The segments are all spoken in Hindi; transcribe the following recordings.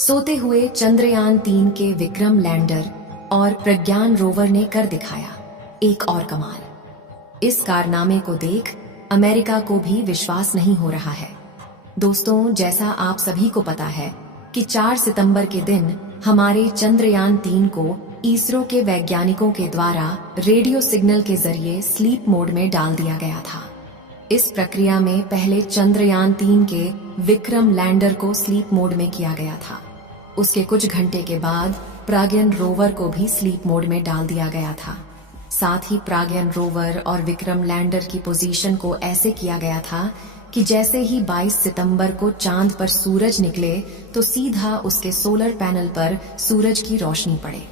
सोते हुए चंद्रयान 3 के विक्रम लैंडर और प्रज्ञान रोवर ने कर दिखाया एक और कमाल। इस कारनामे को देख अमेरिका को भी विश्वास नहीं हो रहा है। दोस्तों, जैसा आप सभी को पता है कि 4 सितंबर के दिन हमारे चंद्रयान 3 को इसरो के वैज्ञानिकों के द्वारा रेडियो सिग्नल के जरिए स्लीप मोड में डाल दिया गया था। इस प्रक्रिया में पहले चंद्रयान 3 के विक्रम लैंडर को स्लीप मोड में किया गया था। उसके कुछ घंटे के बाद प्रज्ञान रोवर को भी स्लीप मोड में डाल दिया गया था। साथ ही प्रज्ञान रोवर और विक्रम लैंडर की पोजीशन को ऐसे किया गया था कि जैसे ही 22 सितंबर को चांद पर सूरज निकले तो सीधा उसके सोलर पैनल पर सूरज की रोशनी पड़े,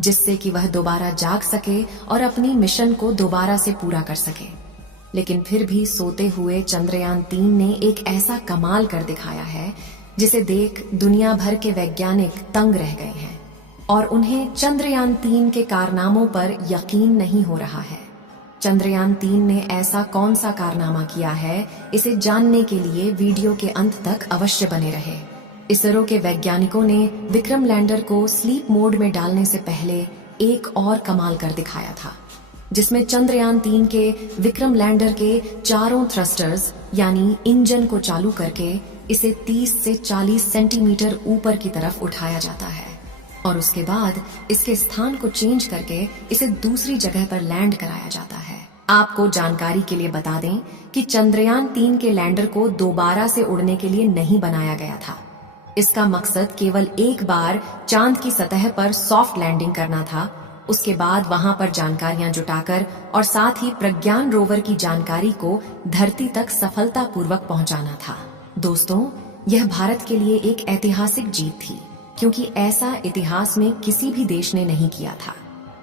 जिससे कि वह दोबारा जाग सके और अपनी मिशन को दोबारा से पूरा कर सके। लेकिन फिर भी सोते हुए चंद्रयान 3 ने एक ऐसा कमाल कर दिखाया है जिसे देख दुनिया भर के वैज्ञानिक तंग रह गए हैं और उन्हें चंद्रयान 3 के कारनामों पर यकीन नहीं हो रहा है। चंद्रयान 3 ने ऐसा कौन सा कारनामा किया है, इसे जानने के लिए वीडियो के अंत तक अवश्य बने रहे। इसरो के वैज्ञानिकों ने विक्रम लैंडर को स्लीप मोड में डालने से पहले एक और कमाल कर दिखाया था, जिसमें चंद्रयान 3 के विक्रम लैंडर के चारों थ्रस्टर्स यानी इंजन को चालू करके इसे 30 से 40 सेंटीमीटर ऊपर की तरफ उठाया जाता है और उसके बाद इसके स्थान को चेंज करके इसे दूसरी जगह पर लैंड कराया जाता है। आपको जानकारी के लिए बता दें कि चंद्रयान 3 के लैंडर को दोबारा से उड़ने के लिए नहीं बनाया गया था। इसका मकसद केवल एक बार चांद की सतह पर सॉफ्ट लैंडिंग करना था। उसके बाद वहां पर जानकारियां जुटाकर और साथ ही प्रज्ञान रोवर की जानकारी को धरती तक सफलतापूर्वक पहुंचाना था। दोस्तों, यह भारत के लिए एक ऐतिहासिक जीत थी, क्योंकि ऐसा इतिहास में किसी भी देश ने नहीं किया था।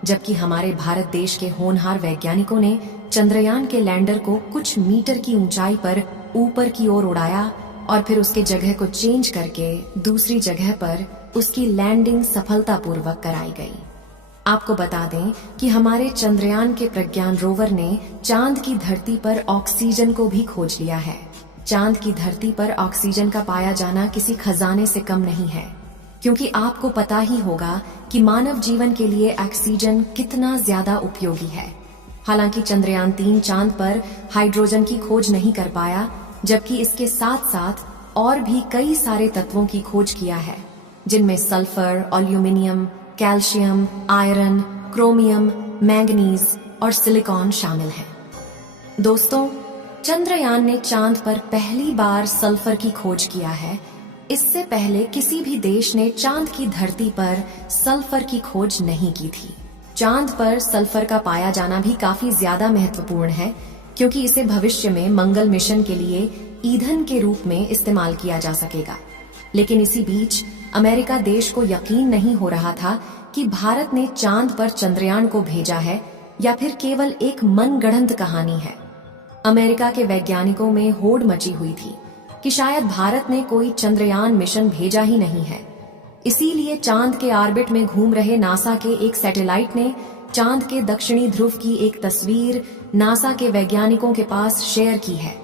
जबकि हमारे भारत देश के होनहार वैज्ञानिकों ने चंद्रयान के लैंडर को कुछ मीटर की ऊंचाई पर ऊपर की ओर उड़ाया और फिर उसके जगह को चेंज करके दूसरी जगह पर उसकी लैंडिंग सफलतापूर्वक कराई गई। आपको बता दें कि हमारे चंद्रयान के प्रज्ञान रोवर ने चांद की धरती पर ऑक्सीजन को भी खोज लिया है। चांद की धरती पर ऑक्सीजन का पाया जाना किसी खजाने से कम नहीं है, क्योंकि आपको पता ही होगा कि मानव जीवन के लिए ऑक्सीजन कितना ज्यादा उपयोगी है। हालांकि चंद्रयान 3 चांद पर हाइड्रोजन की खोज नहीं कर पाया, जबकि इसके साथ साथ और भी कई सारे तत्वों की खोज किया है, जिनमें sulphur, aluminium, calcium, iron, chromium, manganese और सिलिकॉन शामिल हैं। दोस्तों, चंद्रयान ने चांद पर पहली बार सल्फर की खोज किया है। इससे पहले किसी भी देश ने चांद की धरती पर सल्फर की खोज नहीं की थी। चांद पर सल्फर का पाया जाना भी काफी ज्यादा महत्वपूर्ण है, क्योंकि इसे भविष्य में मंगल मिशन के लिए ईंधन के रूप में इस्तेमाल किया जा सकेगा। लेकिन इसी बीच अमेरिका देश को यकीन नहीं हो रहा था कि भारत ने चांद पर चंद्रयान को भेजा है या फिर केवल एक मनगढ़ंत कहानी है। अमेरिका के वैज्ञानिकों में होड़ मची हुई थी कि शायद भारत ने कोई चंद्रयान मिशन भेजा ही नहीं है। इसीलिए चांद के ऑर्बिट में घूम रहे नासा के एक सैटेलाइट ने चांद के दक्षिणी ध्रुव की एक तस्वीर नासा के वैज्ञानिकों के पास शेयर की है,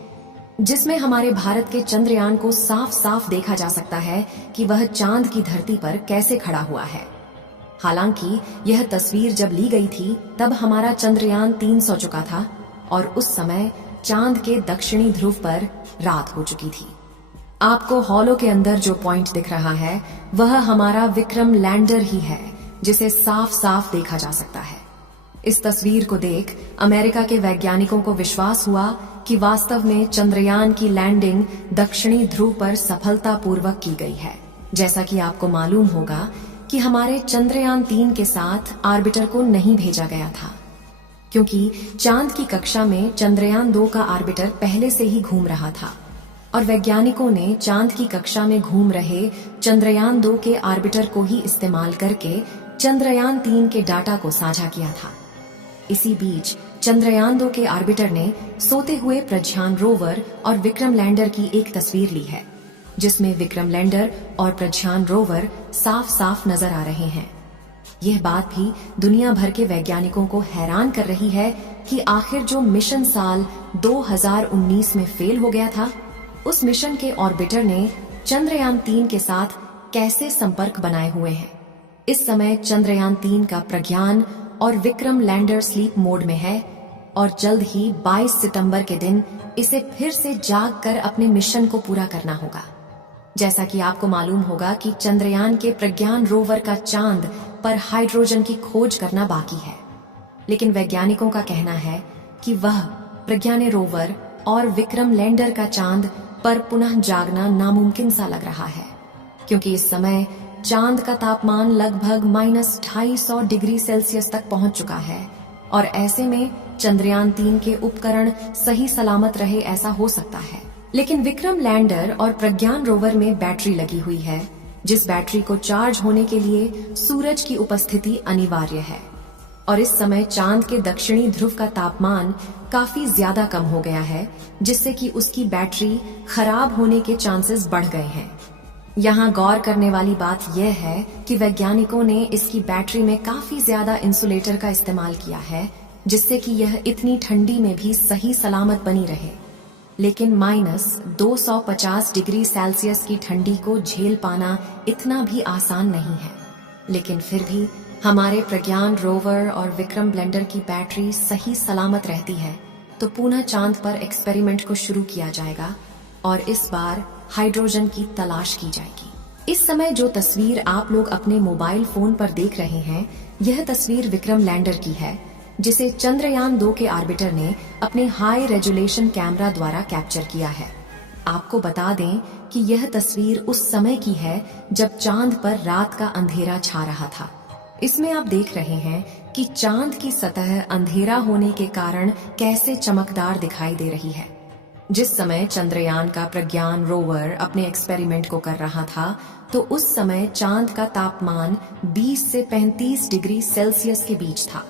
जिसमें हमारे भारत के चंद्रयान को साफ साफ देखा जा सकता है कि वह चांद की धरती पर कैसे खड़ा हुआ है। हालांकि यह तस्वीर जब ली गई थी तब हमारा चंद्रयान 3 सो चुका था और उस समय चांद के दक्षिणी ध्रुव पर रात हो चुकी थी। आपको हॉलो के अंदर जो पॉइंट दिख रहा है वह हमारा विक्रम लैंडर ही है, जिसे साफ साफ देखा जा सकता है। इस तस्वीर को देख अमेरिका के वैज्ञानिकों को विश्वास हुआ कि वास्तव में चंद्रयान की लैंडिंग दक्षिणी ध्रुव पर सफलतापूर्वक की गई है। जैसा कि आपको मालूम होगा कि हमारे चंद्रयान 3 के साथ ऑर्बिटर को नहीं भेजा गया था, क्योंकि चांद की कक्षा में चंद्रयान 2 का ऑर्बिटर पहले से ही घूम रहा था और वैज्ञानिकों ने चांद की कक्षा में घूम रहे चंद्रयान 2 के ऑर्बिटर को ही इस्तेमाल करके चंद्रयान 3 के डाटा को साझा किया था। इसी बीच चंद्रयान 2 के ऑर्बिटर ने सोते हुए प्रज्ञान रोवर और विक्रम लैंडर की एक तस्वीर ली है, जिसमें विक्रम लैंडर और प्रज्ञान रोवर साफ साफ नजर आ रहे हैं। यह बात भी दुनिया भर के वैज्ञानिकों को हैरान कर रही है कि आखिर जो मिशन साल 2019 में फेल हो गया था, उस मिशन के ऑर्बिटर ने चंद्रयान 3 के साथ कैसे संपर्क बनाए हुए हैं। इस समय चंद्रयान 3 का प्रज्ञान और विक्रम लैंडर स्लीप मोड में है और जल्द ही 22 सितंबर के दिन इसे फिर से जाग कर अपने मिशन को पूरा करना होगा। जैसा कि आपको मालूम होगा कि चंद्रयान के प्रज्ञान रोवर का चांद पर हाइड्रोजन की खोज करना बाकी है, लेकिन वैज्ञानिकों का कहना है कि वह प्रज्ञान रोवर और विक्रम लैंडर का चांद पर पुनः जागना नामुमकिन सा लग रहा है, क्योंकि इस समय चांद का तापमान लगभग -250 डिग्री सेल्सियस तक पहुंच चुका है और ऐसे में चंद्रयान 3 के उपकरण सही सलामत रहे ऐसा हो सकता है। लेकिन विक्रम लैंडर और प्रज्ञान रोवर में बैटरी लगी हुई है, जिस बैटरी को चार्ज होने के लिए सूरज की उपस्थिति अनिवार्य है और इस समय चांद के दक्षिणी ध्रुव का तापमान काफी ज्यादा कम हो गया है, जिससे कि उसकी बैटरी खराब होने के चांसेस बढ़ गए हैं। यहाँ गौर करने वाली बात यह है कि वैज्ञानिकों ने इसकी बैटरी में काफी ज्यादा इंसुलेटर का इस्तेमाल किया है, जिससे कि यह इतनी ठंडी में भी सही सलामत बनी रहे। लेकिन -250 डिग्री सेल्सियस की ठंडी को झेल पाना इतना भी आसान नहीं है। लेकिन फिर भी हमारे प्रज्ञान रोवर और विक्रम लैंडर की बैटरी सही सलामत रहती है, तो पुनः चांद पर एक्सपेरिमेंट को शुरू किया जाएगा और इस बार हाइड्रोजन की तलाश की जाएगी। इस समय जो तस्वीर आप लोग अपने मोबाइल फोन पर देख रहे हैं, यह तस्वीर विक्रम लैंडर की है, जिसे चंद्रयान 2 के ऑर्बिटर ने अपने हाई रेजोल्यूशन कैमरा द्वारा कैप्चर किया है। आपको बता दें कि यह तस्वीर उस समय की है जब चांद पर रात का अंधेरा छा रहा था। इसमें आप देख रहे हैं कि चांद की सतह अंधेरा होने के कारण कैसे चमकदार दिखाई दे रही है। जिस समय चंद्रयान का प्रज्ञान रोवर अपने एक्सपेरिमेंट को कर रहा था, तो उस समय चांद का तापमान 20 से 35 डिग्री सेल्सियस के बीच था।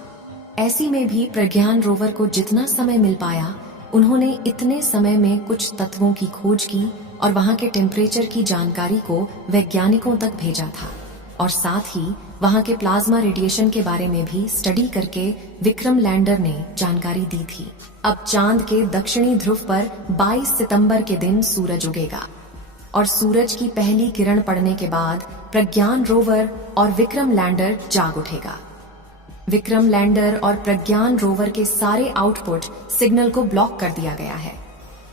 ऐसी में भी प्रज्ञान रोवर को जितना समय मिल पाया, उन्होंने इतने समय में कुछ तत्वों की खोज की और वहां के टेम्परेचर की जानकारी को वैज्ञानिकों तक भेजा था और साथ ही वहां के प्लाज्मा रेडिएशन के बारे में भी स्टडी करके विक्रम लैंडर ने जानकारी दी थी। अब चांद के दक्षिणी ध्रुव पर 22 सितंबर के दिन सूरज उगेगा और सूरज की पहली किरण पड़ने के बाद प्रज्ञान रोवर और विक्रम लैंडर जाग उठेगा। विक्रम लैंडर और प्रज्ञान रोवर के सारे आउटपुट सिग्नल को ब्लॉक कर दिया गया है।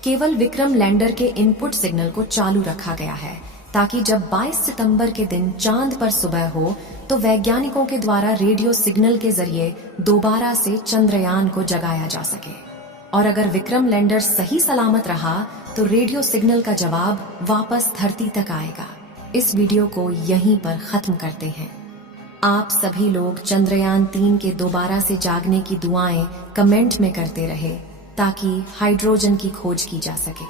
केवल विक्रम लैंडर के इनपुट सिग्नल को चालू रखा गया है, ताकि जब 22 सितंबर के दिन चांद पर सुबह हो तो वैज्ञानिकों के द्वारा रेडियो सिग्नल के जरिए दोबारा से चंद्रयान को जगाया जा सके। और अगर विक्रम लैंडर सही सलामत रहा तो रेडियो सिग्नल का जवाब वापस धरती तक आएगा। इस वीडियो को यहीं पर खत्म करते हैं। आप सभी लोग चंद्रयान 3 के दोबारा से जागने की दुआएं कमेंट में करते रहे, ताकि हाइड्रोजन की खोज की जा सके।